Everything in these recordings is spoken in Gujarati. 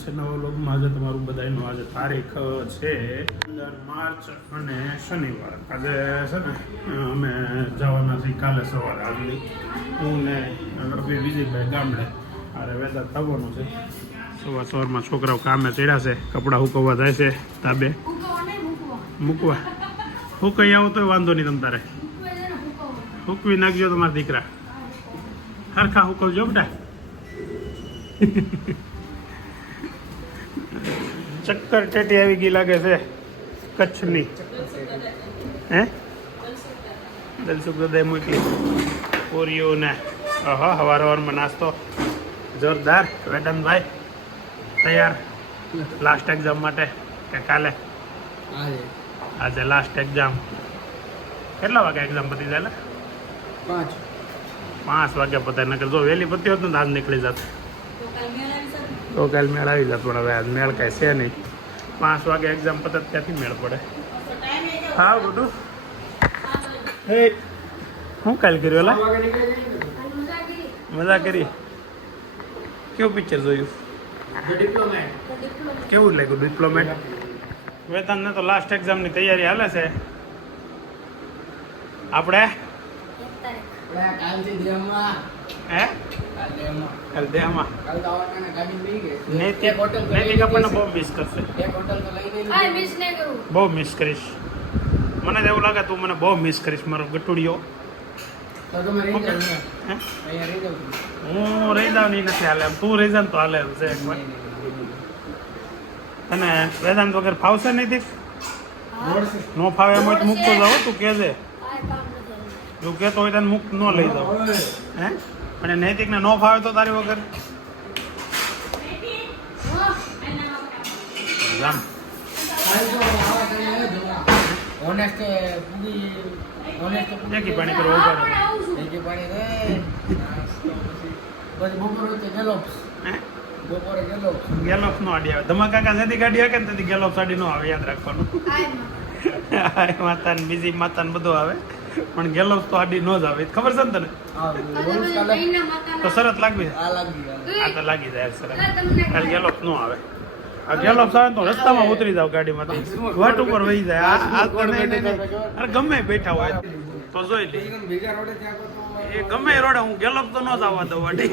છે નવા વ્લોગમાં. આજે તમારું બધાનું આજે તારીખ છે 15 માર્ચ અને શનિવાર. આજે છે ને અમે જવાના છીએ કાલે સવારે આગલી હું ને રવિ વિજયભાઈ ગામડે અરે વેદા થવાનું છે. સવારમાં છોકરાઓ કામે ચડ્યા છે, કપડાં હુકવવા જાય છે તાબે મૂકવા. હુકઈ આવો તો વાંધો નહીં, તમ તારે હુકવી નાખજો તમારા દીકરા, હરખા હુકવજો બેટા. ચક્કર ટેટી આવી ગઈ લાગે છે કચ્છની. હે દલસુખ દાદા મૂકી પૂરીઓ ને હવારમાં નાસ્તો જોરદાર. વેદનભાઈ તૈયાર લાસ્ટ એક્ઝામ માટે કે કાલે? આજે લાસ્ટ એક્ઝામ. કેટલા વાગે એક્ઝામ પતી જાય? 5 વાગ્યા પતાય. નકર જો વહેલી પતી હોત ને આજ નીકળી જાત તો કાલ મેળ આવી જાત, પણ હવે આજ મેળ કાંઈ છે નહીં. 5 વાગે એક્ઝામ પતે ત્યાંથી મેળ પડે. હા બધું હે શું કાલ કર્યું? એલા મજા કરી. કેવું પિક્ચર જોયું? કેવું લાગ્યું ડિપ્લોમેટ? વેતનને તો લાસ્ટ એક્ઝામની તૈયારી હાલે છે. આપણે નૈતિક આપણને બહુ મિસ કરશે. બહુ મિસ કરીશ. મને તો એવું લાગે તું મને બહુ મિસ કરીશ, મારો ગટુડિયો. હું રહી જાઉં નહીં નથી હાલે, તું રહી જા તો હાલે એમ છે. અને વેદાંત વગર ફાવશે નહીં? નો ફાવે એમ હોય તો મૂકતો જાઓ. તું કહેજે, તું કહેતો હોય તને મુક્ત ન લઈ જાઓ. હે અને નૈતિકને ન ફાવે તો તારી વગર જામ. એકી પાણી કરો ગેલોપ નો આડી આવે. ધમાકાકા જેથી ગાડી આવે ને તેથી ગેલોપ સાડી નો આવે, યાદ રાખવાનું. માતા બીજી માતા ને બધું આવે, પણ ગેલોપ તો આડી નો જ આવે. ખબર છે ને તને? તો શરત લાગવી છે. આ તો લાગી જાય શરત. ગેલોપ નો આવે. આ ગેલોપ આવે તો રસ્તામાં ઉતરી જાવ ગાડીમાં, તો વટ ઉપર વહી જાય. અરે ગમે બેઠા હોય તો જોઈ લે. એ ગમે રોડે હું ગેલોપ તો ન જ આવવા દઉં. વાડી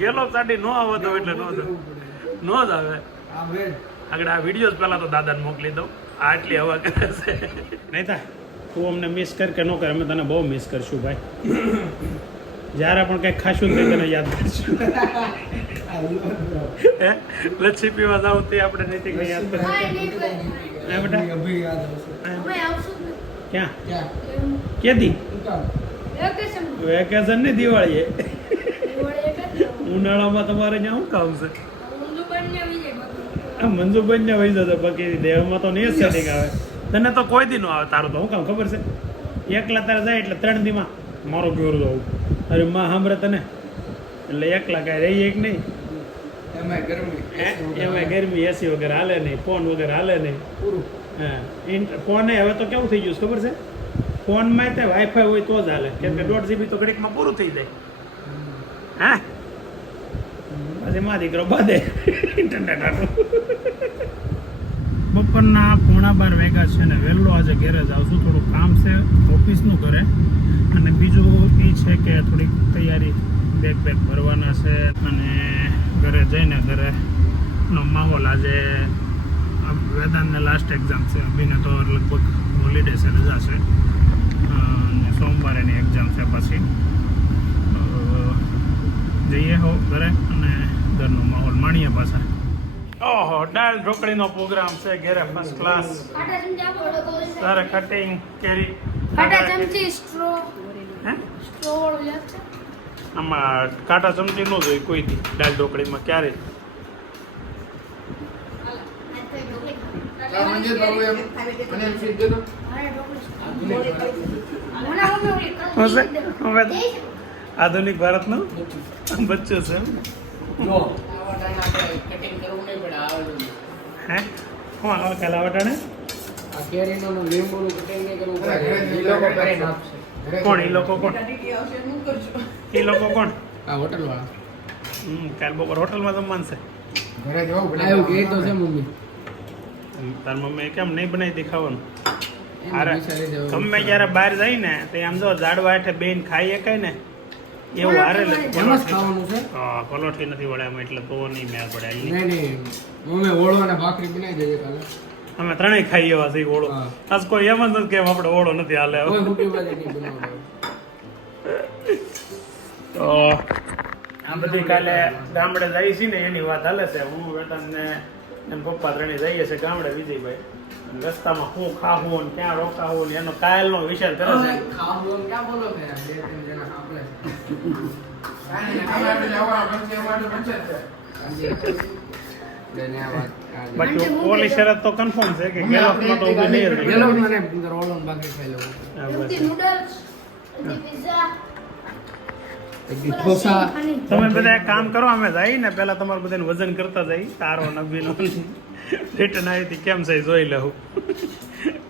ગેલોપ સાડી ન આવવા દઉં એટલે ન જ આવે. આગળ આ વિડીયો પહેલા તો દાદાને મોકલી દઉં. આટલી હવા કરે છે. નહીં થાય તું અમને મિસ કર કે ન કર, અમે તને બહુ મિસ કરશું ભાઈ. જ્યારે પણ કંઈક ખાશું ને તને યાદ કરશું. લચ્છી પીવા જાવ તે આપણે નૈતિકને યાદ કરશું. ક્યાં કેદી વેકેશન ને દિવાળીએ? ઉનાળામાં તમારે ત્યાં શું કામ છે? મંજુબેન ને વહી જતો, બાકી દેહમાં તો નહીં સેટિંગ આવે. તને તો કોઈ દી નો આવે. તારું તો શું કામ ખબર છે? એકલા તારે જાય એટલે 3 દીમાં મારો ગોર જવું. અરે માં સાંભળે તને એટલે એકલા કાંઈ રહીએ કે નહીં. એમાં ગરમી એસી વગર હાલે નહીં, ફોન વગર હાલે નહીં. હા ફોને હવે તો કેવું થઈ ગયું ખબર છે? ફોનમાં તે વાઈફાઈ હોય તો જ હાલે, કેમ કે 1.5 GB તો ઘડીકમાં પૂરું થઈ જાય. હા પછી માં દીકરો બાંધે ઇન્ટરનેટ આટલું. બપોરના 11:15 વાગ્યા છે ને વહેલો આજે ઘરે જ આવશું. થોડું કામ છે ઓફિસનું ઘરે, અને બીજું એ છે કે થોડીક તૈયારી બેગ ભરવાના છે. અને ઘરે જઈને ઘરેનો માહોલ આજે વેદાંતને લાસ્ટ એક્ઝામ છે. અભીને તો લગભગ હોલિડે છે, રજા છે. અને સોમવારેની એક્ઝામ છે. પછી જઈએ હો ઘરે અને ઘરનો માહોલ માણીએ પાછા. ઓહો દાળ ઢોકળીનો પ્રોગ્રામ છે ઘરે, ફર્સ્ટ ક્લાસ. તારે કટિંગ કેરી આમાં કાંટા ચમચી ન જોઈ કોઈ દી દાળ ઢોકળીમાં ક્યારે. આધુનિક ભારતનું બચ્ચું છે. હે કોણ આવે કાલે વટાણે? કોણ એ લોકો? કોણ એ લોકો? કોણ? હોટલ વાળા. કાલ બપોર હોટલમાં જમવાનું છે. ઘરે જવું ભલે આવું કે તો છે મમ્મી તાર મમ્મી કેમ નહીં બનાવી દેખાવાનું એના અરે પૈસા લઈ દેવા. ગમે જ્યારે બહાર જાય ને તો આમ જો ઝાડવા હેઠે બેન ખાઈ શકાય ને એવું હારે એમ જ ખાવાનું છે હા પલોઠી નથી વળે આમાં એટલે તો નહીં મેળ પડે એમ નહીં. નહીં મમ્મી ઓળો અને ભાખરી બનાવી દેજે કાલે અમે ત્રણેય ખાઈ એવા છે ઓળો હા. આજ કોઈ એમ જ નથી કે આપણે ઓળો નથી હાલે કોઈ હુકી ભાજી નહીં બનાવવાનું તો આ બધી કાલે ગામડે જાય છે ને એની વાત હાલે છે હું વેતન ને એમ પપ્પા ત્રણેય જઈએ છે ગામડે વિજયભાઈ અને રસ્તામાં શું ખાવું ને ક્યાં રોકાવું ને એનો કાયલનો વિચાર કરે છે ખાવું એમ ક્યાં બોલો કે બે ત્રણ જણા આપણે આપણે જવા બનશે અમારે બનશે જ છે. લઈને આ વાત બાકી ઓલી શરત તો કન્ફર્મ છે કે ગેલોફમાં તો ઊભી નહીં રહી. ગેલો મને અંદર ઓળો ને ભાખરી ખાઈ લઉં હા, બસ. એક દી ઢોસા તમે બધા એક કામ કરો અમે જઈ ને પેલા તમારું બધાને વજન કરતા જઈ તારો નબીનો રિટર્ન આવી હતી કેમ છે એ જોઈ લઉં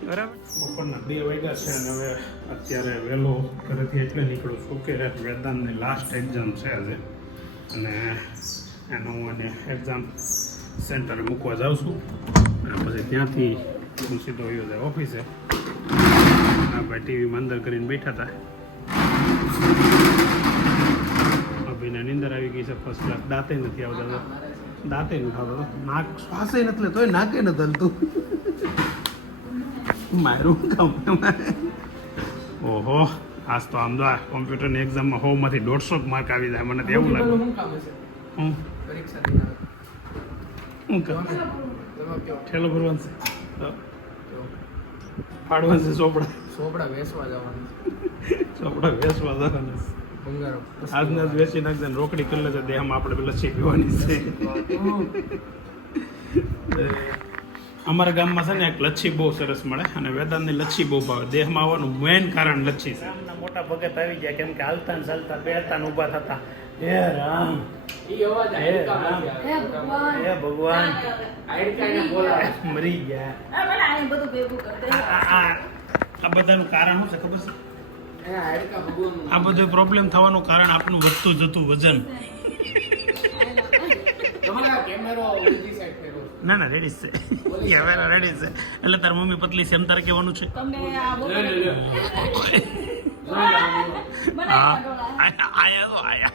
બરાબર બપોરના 2 વાગ્યા છે અને હવે અત્યારે વહેલો ઘરેથી એટલે નીકળું છું કે વેદાંતની લાસ્ટ એક્ઝામ છે આજે અને એનો હું એને એક્ઝામ સેન્ટરે મૂકવા જાઉં છું અને પછી ત્યાંથી હું સીધો આવ્યો જાય ઓફિસે આ ભાઈ ટીવીમાં અંદર કરીને બેઠા હતા અભિને નીંદર આવી ગઈ છે ફર્સ્ટ ક્લાસ દાંતે નથી આવતા દાંતે નથી આવતા નાક શ્વાસે નથી લેતો નાકે નથી હલતું મારું કામ ઓહો આજ તો આમ તો આ કોમ્પ્યુટરની એક્ઝામમાં 100 માંથી 150 માર્ક આવી જાય મને તો એવું લાગે શું કામ છે હું પરીક્ષા દઈને આવે. હું કામ તમે કયો ઠેલો ભરવાનું છે તો ફાડવાનું છે ચોપડા સોપડા વેચવા જવાનું ચોપડા વેચવા જવાના છે. બંગારો આજના જ વેચી નાખજે ને રોકડી કરી લેજે દેહમાં આપણે પેલા લચ્છી પીવાની છે અમારા ગામમાં છે ને એક લચ્છી બહુ સરસ મળે અને વેદાંતની લચ્છી બહુ ભાવે દેહમાં આવવાનું મેઇન કારણ લચ્છી છે ગામના મોટા ભગત આવી ગયા કેમ કે હાલતા ને ચાલતા બેહતા ને ઊભા થતા હે રામ ઈ અવાજ હે રામ હે ભગવાન આઈડકાને બોલાવે મરી ગયા આ બધાનું કારણ શું છે ખબર છે એ આઈડકા ભગવાન આ બધો પ્રોબ્લેમ થવાનું કારણ આપણું વધતું જતું વજન તમારા કેમેરો બીજી સાઈડ ફેરવો ના ના રેડી છે કેમેરા રેડી છે એટલે તાર મમ્મી પતલી છે એમ તારે કહેવાનું છે હા આયા તો આયા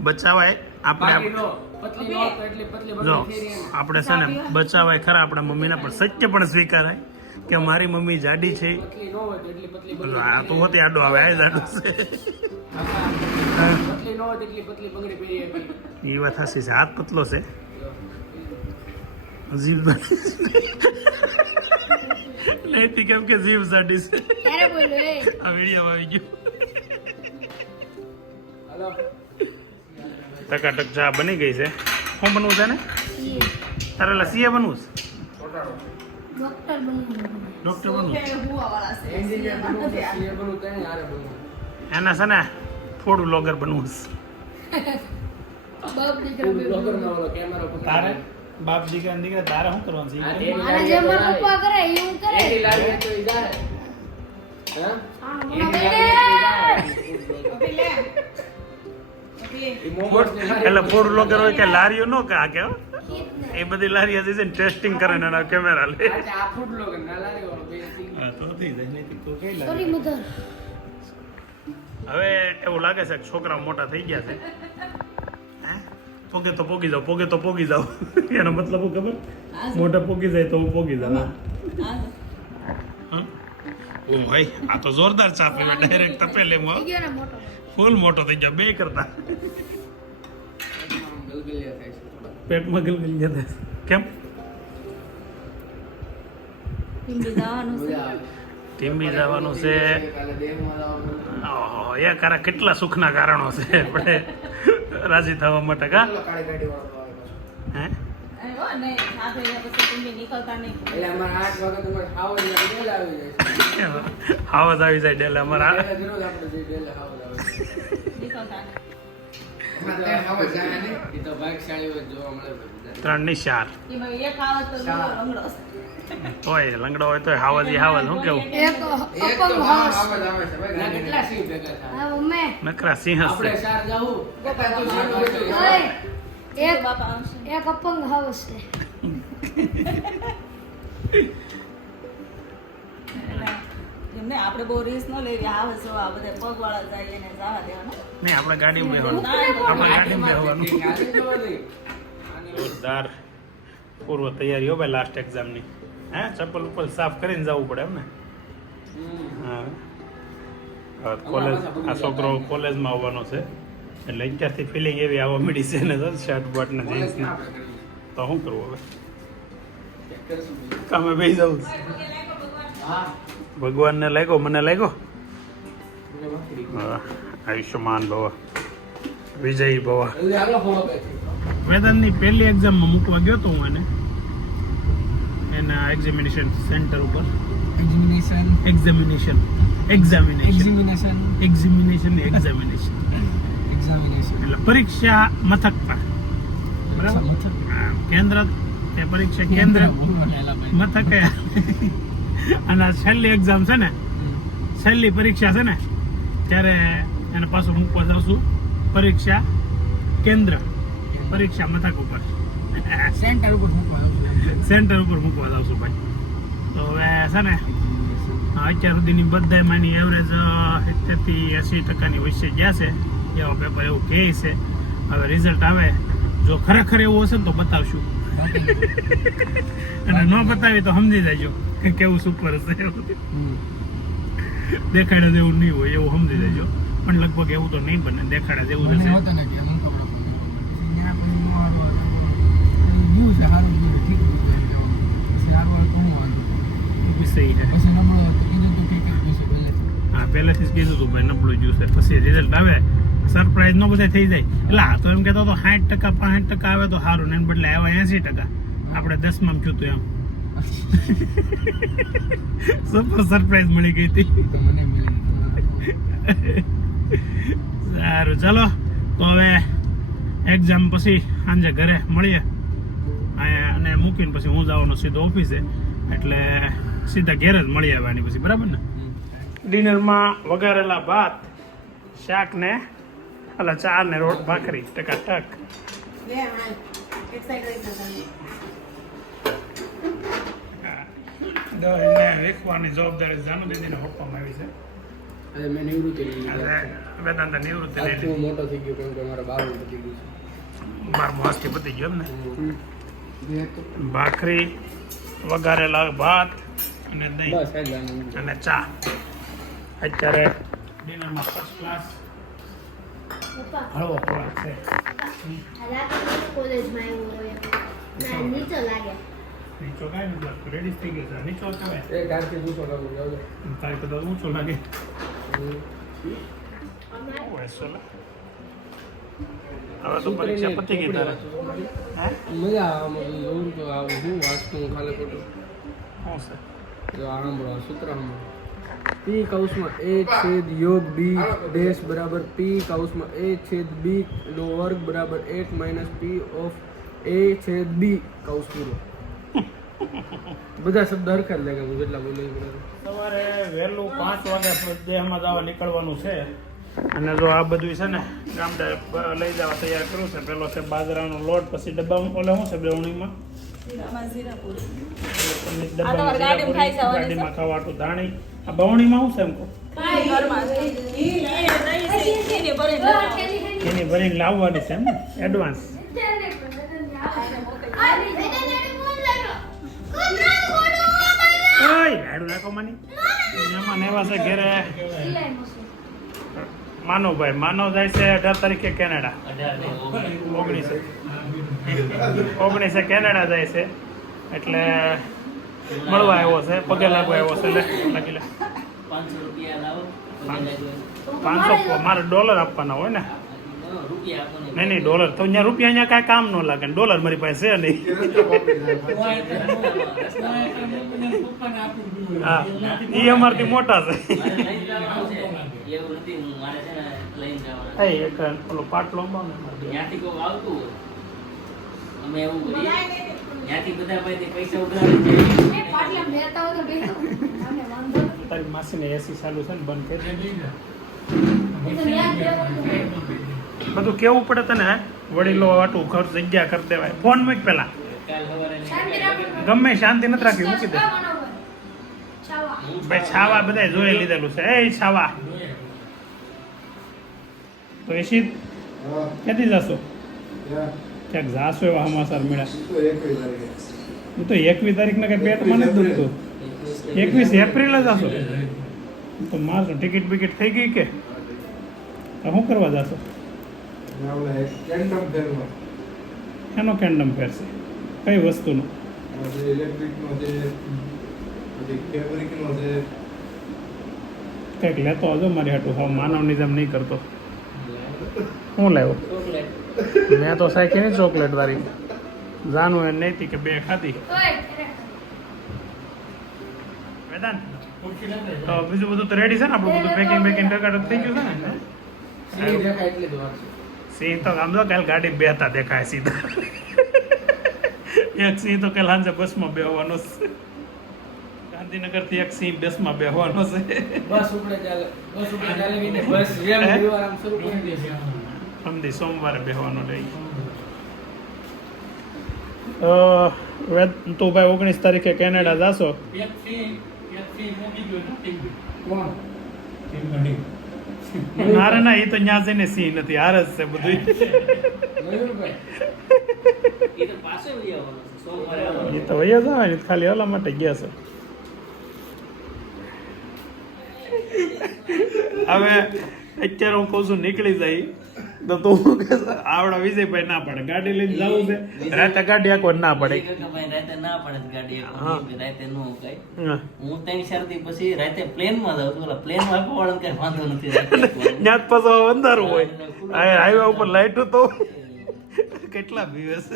બચાવાય આપણે જો આપણે છે ને બચાવાય ખરા આપણા મમ્મીના પણ સત્ય પણ સ્વીકારાય કે મારી મમ્મી જાડી છે બોલો આ તો હોતી આડો આવે આ જાડો છે એ વાત સાચી છે હાથ પતલો છે જીવ નહીં કેમ કે જીવ જાડી છે આ વિડીયો આવી ગયો ટકાટક ચા બની ગઈ છે શું બનવું છે ને તારે એટલે સીએ બનવું છે ડોક્ટર બનવું એના છે ને ફૂડ બ્લોગર બનવું છે તારે બાપ દીકરા દીકરા તારે શું કરવાનું છે એટલે ફૂડ બ્લોગર હોય કે લારીઓ નો કે આ કે એ બધી લારી હજી છે ને ટેસ્ટિંગ કરે ને એના કેમેરા લે હા, તો થઈ જાય નહીં તો કઈ લાગે હવે એવું લાગે છે કે છોકરા મોટા થઈ ગયા છે હે? પોગે તો પોગી જાવ એનો મતલબ શું ખબર મોટા પોગી જાય તો હું પોગી જાઉં ઓ ભાઈ આ તો જોરદાર ચા પીવા ડાયરેક્ટ તપેલીમાં ફૂલ મોટો થઈ ગયો બે કરતા પેટમાં ગલગલિયા થાય કેમ ટીમ્બી જવાનું છે ઓહો એ ખરા કેટલા સુખના કારણો છે આપણે રાજી થવા માટે કા હે હાવજ આવી જાય ડેલે અમારા એમાં ત્રણ આવા જાય ને. એ તો ભાગશાળી હોય જોવા મળે છે બધા. 3 ની 4 એમાં એક આવે તો બીજો લંગડો છે. હોય લંગડો હોય તો હાવજ શું કેવું એક તો આવા જ આવે છે ભાઈ ના ગાડીમાં. કેટલા સિંહ ભેગા થાય નકરા સિંહ આપણે હશે ચાર જાવું ગોપાલ તો બાપા ચાર હોય તો એક બાપા આવશે. એક અપંગ હાઉસ છે. એટલે એમને આપણે બહુ રિસ્ક ન લેવી. આવે જો આ બધા પગવાળા જાય એને જવા દેવાના. નહીં આપણે ગાડીમાં બેહવાનું ના, આપણે ગાડીમાં બેહવાનું ગાડી જોવા દે. જોરદાર પૂર્વ તૈયારી હો ભાઈ લાસ્ટ એક્ઝામની હે ચપ્પલ ઉપર સાફ કરીને જવું પડે એમ ને હા હવે કોલેજ આ છોકરો કોલેજમાં આવવાનો છે એટલે અત્યારથી ફિલિંગ એવી આવવા મળી છે ને શર્ટ બટ ને જીન્સ ને તો શું કરવું હવે કામે બેસી જવું હા ભગવાનને લાગ્યો મને લાગ્યો હા આયુષ્યમાન ભવ વિજયી ભવ એટલે હાલો ફોન આપે વેદાંતની પહેલી એક્ઝામમાં મૂકવા ગયો તો હું એને એના એક્ઝામિનેશન સેન્ટર ઉપર એક્ઝામિનેશન એટલે પરીક્ષા મથક પર બરાબર કેન્દ્ર તે પરીક્ષા કેન્દ્ર મથક અને છેલ્લી એક્ઝામ છે ને છેલ્લી પરીક્ષા છે ને ત્યારે એને પાછું મૂકવા જાઉં છું પરીક્ષા કેન્દ્ર પરીક્ષા મથક ઉપર સેન્ટર ઉપર મૂકવા જાઉં છું ભાઈ તો હવે છે ને અત્યાર સુધીની બધામાંની એવરેજ 70 થી 80% વચ્ચે ગયા છે એવા પેપર એવું કહે છે હવે રિઝલ્ટ આવે જો ખરેખર એવું હશે ને તો બતાવશું અને ન બતાવી તો સમજી જાયજો કે કેવું સુપર હશે દેખાડે જેવું નહીં હોય એવું સમજી જાયજો પણ લગભગ એવું તો નહીં બને દેખાડે જેવું હશે વિષય છે હા પહેલેથી જ કીધું હતું ભાઈ નબળું જ્યુસ છે પછી રિઝલ્ટ આવે સરપ્રાઈઝ નો બધા થઈ જાય એટલે આ તો એમ કહેતો હતો 60% 65% આવે તો સારું ને એને બદલે આવ્યા 80% આપણે 10માં થયું હતું એમ સુપર સરપ્રાઈઝ મળી ગઈ હતી સારું ચાલો તો હવે એક્ઝામ પછી સાંજે ઘરે મળીએ અને મૂકીને પછી હું જવાનો સીધો ઓફિસે એટલે સીધા ઘેર જ મળી આવવાની પછી બરાબર ને ડિનરમાં વઘારેલા ભાત શાક ને અલા ચા ને રોટ ભાખરી ટકાટક લે હાલ એક સાઈડ રહી જતા. દહીંને વેચવાની જવાબદારી જાનુ દીદીને આપવામાં આવી છે અરે મેં નિવૃત્તિ લીધી અને વેદાંત નિવૃત્તિ લઈ હું મોટો થઈ ગયો કેમ કે મારા બારમું પતી ગયું છે 12 વર્ષથી પતી ગયો એમ ને ભાખરી વઘારેલા ભાત અને દહીં બસ હેડલાઈન અને ચા અત્યારે ડિનરમાં ફર્સ્ટ ક્લાસ પપ્પા હળવો ખોરાક છે રાતે કોલેજમાં આવ્યો હોય ના નીચે લાગે. નીચો કાંઈ નથી લાગતું રેડી થઈ ગયો છે નીચો કહેવાય એક ગાંઠથી પૂછો લાગુ જાવ તારી કદાચ ઊંચો લાગે અમારે ઓય સોલા હવે તો પરીક્ષા પતી ગઈ તારે હે મજા આવે જોઉં તો આવું શું વાંચતું હું ખાલી ખોટું શું છે જો આરંભ સૂત્ર પી કૌંસમાં a છેદ યોગ b ડેશ બરાબર p કૌંસમાં a છેદ b નો વર્ગ બરાબર 8 માઇનસ p ઓફ a છેદ b કૌંસ પૂરો બધા શબ્દ હરખા જ લાગે હું જેટલા બોલી સવારે વહેલું 5 વાગે દેહમાં જવા નીકળવાનું છે અને જો આ બધું છે ને ગામડે લઈ જવા તૈયાર કર્યું છે પેલો છે બાજરાનો લોટ પછી ડબ્બામાં ઓલે શું છે બેવણીમાં આમાં જીરાપુરી. ડબ્બામાં ગાડીમાં ખાઈ જવાની છે. ગાડીમાં ખાવાટું ધાણી આ બવણીમાં શું છે એમ કહો ઘરમાં છે. ઈ એને ભરીને લાવો. એની ભરીને લાવવાની છે એમ ને એડવાન્સ ઓય હાડું નાખો માની એમાં નેવા છે ઘેરે માનવભાઈ માનવ જાય છે 18 તારીખે કેનેડા 19 કેનેડા જાય છે એટલે મળવા આવ્યો છે પગે લાગવા આવ્યો છે એટલે લાગી લે 500 રૂપિયા લાવો 500 મારે ડોલર આપવાના હોય ને નહીં ડોલર તો અહીંયા રૂપિયા અહીંયા કાંઈ કામ ન લાગે ને ડોલર મારી પાસે છે નહીં હા એ અમારથી મોટા છે એ એક ઓલો પાટલો અંબાવને તારી માસીને એસી ચાલુ છે ને બંધ કરી બધું કેવું પડે તને વડીલો વાટું ઘર જગ્યા કરી દેવાય ફોન મૂક પેલા ગમે શાંતિ નથી રાખી મૂકી દે ભાઈ છાવા બધા જોઈ લીધેલું છે એ છાવા તો એસી ક્યાંથી જશો ક્યાંક જાશો એવા સમાચાર મળ્યા હું તો 21 તારીખને કઈ પેટમાં નથી દુખતું 21 એપ્રિલ જ જશો તો મારશો ટિકિટ બિકિટ થઈ ગઈ કે શું કરવા જશો એનો કેન્ડમ ફેર છે કઈ વસ્તુનો કંઈક લેતો હજો મારી હાટું હા માનવની જેમ નહીં કરતો શું લેવો મેં તો સાયકી નહીં ચોકલેટ વાળી જાનું એ નહીં કે બે ખાધી વેદાંત તો બીજું બધું તો રેડી છે ને આપણું બધું પેકિંગ ટકાટક થઈ ગયું છે ને સિંહ તો આમ તો કાલ ગાડી બેતા દેખાય સીધા એક સિંહ તો કાલ સાંજે બસમાં બેહવાનો છે ગાંધીનગર થી એક સિંહ બસમાં બેહવાનો છે બસ ઉપડે ચાલે બસ જેમ પરિવાર આમ શરૂ કરી દેશે સમજી સોમવારે બેહવાનો રહી તો ભાઈ 19 તારીખે કેનેડા જાશો નારે ના એ તો ન્યા જઈને સિંહ નથી હાર જ છે બધું એ તો વયા જ આવે ને ખાલી ઓલા માટે ગયા છે હવે અત્યારે હું કહું છું નીકળી જાય તો તું આવડા વિજયભાઈ ના પડે ગાડી લઈને જવું છે રાતે ગાડી આખો ના પડે રાતે ના પડે ગાડી રાતે નો કઈ હું ત્રણ શરદી પછી રાતે પ્લેન માં જાઉં છું પ્લેન માં વાળા કઈ વાંધો નથી ત્યાં પાછો અંધારું હોય હાઈવે ઉપર લાઈટ તો કેટલા દિવસ